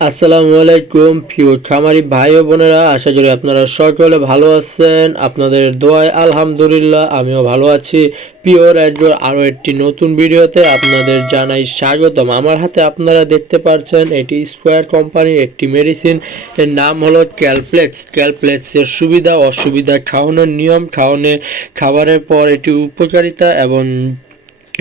আসসালামু আলাইকুম প্রিয় খামারি ভাই ও বোনেরা, আশা করি আপনারা সকলে ভালো আছেন। আপনাদের দোয়ায় আলহামদুলিল্লাহ আমিও ভালো আছি। পিওর অ্যাড্রোর আরও একটি নতুন ভিডিওতে আপনাদের জানাই স্বাগতম। আমার হাতে আপনারা দেখতে পাচ্ছেন এটি স্কোয়ার কোম্পানির একটি মেডিসিন, এর নাম হলো ক্যালপ্লেক্স। ক্যালপ্লেক্সের সুবিধা অসুবিধা, খাওয়ানোর নিয়ম, খাবারের পর এটি উপকারিতা এবং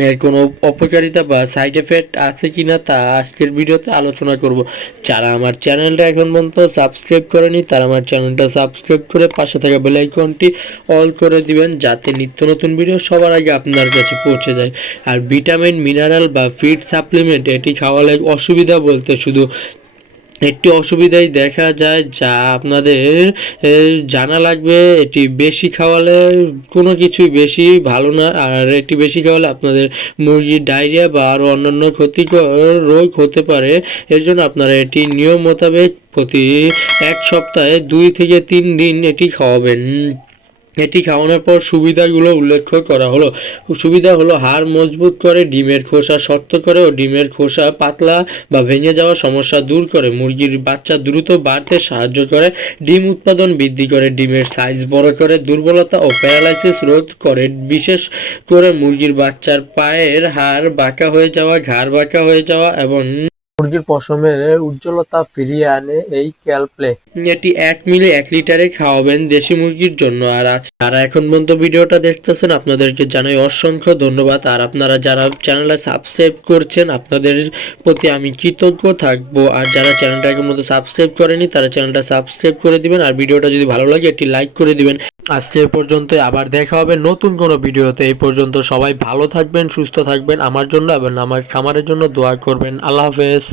এর কোনো অপকারিতা বা সাইড এফেক্ট আছে কিনা তা আজকের ভিডিওতে আলোচনা করব। যারা আমার চ্যানেলটা এখন পর্যন্ত সাবস্ক্রাইব করেনি তারা আমার চ্যানেলটা সাবস্ক্রাইব করে পাশে থাকা বেল আইকনটি অল করে দিবেন, যাতে নিত্য নতুন ভিডিও সবার আগে আপনার কাছে পৌঁছে যায়। আর ভিটামিন, মিনারেল বা ফিড সাপ্লিমেন্ট এটি খাওয়ালে অসুবিধা বলতে শুধু একটি অসুবিধাই দেখা যায়, যা আপনাদের জানা লাগবে। এটি বেশি খাওয়ালে কোনো কিছুই বেশি ভালো না, আর এটি বেশি খাওয়ালে আপনাদের মুরগির ডায়রিয়া বা আরও অন্যান্য ক্ষতিকর রোগ হতে পারে। এর জন্য আপনারা এটি নিয়ম মোতাবেক প্রতি 1 সপ্তাহে 2 থেকে 3 দিন এটি খাওয়াবেন। এটি খাওয়ানোর পর সুবিধাগুলো উল্লেখ করা হলো। সুবিধা হলো হাড় মজবুত করে, ডিমের খোসা শক্ত করে ও ডিমের খোসা পাতলা বা ভেঙে যাওয়ার সমস্যা দূর করে, মুরগির বাচ্চা দ্রুত বাড়তে সাহায্য করে, ডিম উৎপাদন বৃদ্ধি করে, ডিমের সাইজ বড় করে, দুর্বলতা ও প্যারালাইসিস রোধ করে, বিশেষ করে মুরগির বাচ্চার পায়ের হাড় বাঁকা হয়ে যাওয়া, ঘাড় বাঁকা হয়ে যাওয়া এবং মুরগির পশমের উজ্জ্বলতা ফিরিয়ে আনে এই ক্যালপ্লে। এটি 1 মিলি 1 লিটারে খাওয়াবেন দেশি মুরগির জন্য। আর যারা এখন পর্যন্ত ভিডিওটা দেখতেছেন আপনাদেরকে জানাই অসংখ্য ধন্যবাদ। আর আপনারা যারা চ্যানেলটা সাবস্ক্রাইব করছেন আপনাদের প্রতি আমি কৃতজ্ঞ থাকবো। আর যারা চ্যানেলটা এখন পর্যন্ত সাবস্ক্রাইব করেনি তারা চ্যানেলটা সাবস্ক্রাইব করে দিবেন। আর ভিডিওটা যদি ভালো লাগে একটি লাইক করে দিবেন। আজকে এ পর্যন্ত, আবার দেখা হবে নতুন কোনো ভিডিওতে। এই পর্যন্ত সবাই ভালো থাকবেন, সুস্থ থাকবেন, আমার জন্য এবং আমার খামারের জন্য দোয়া করবেন। আল্লাহ হাফেজ।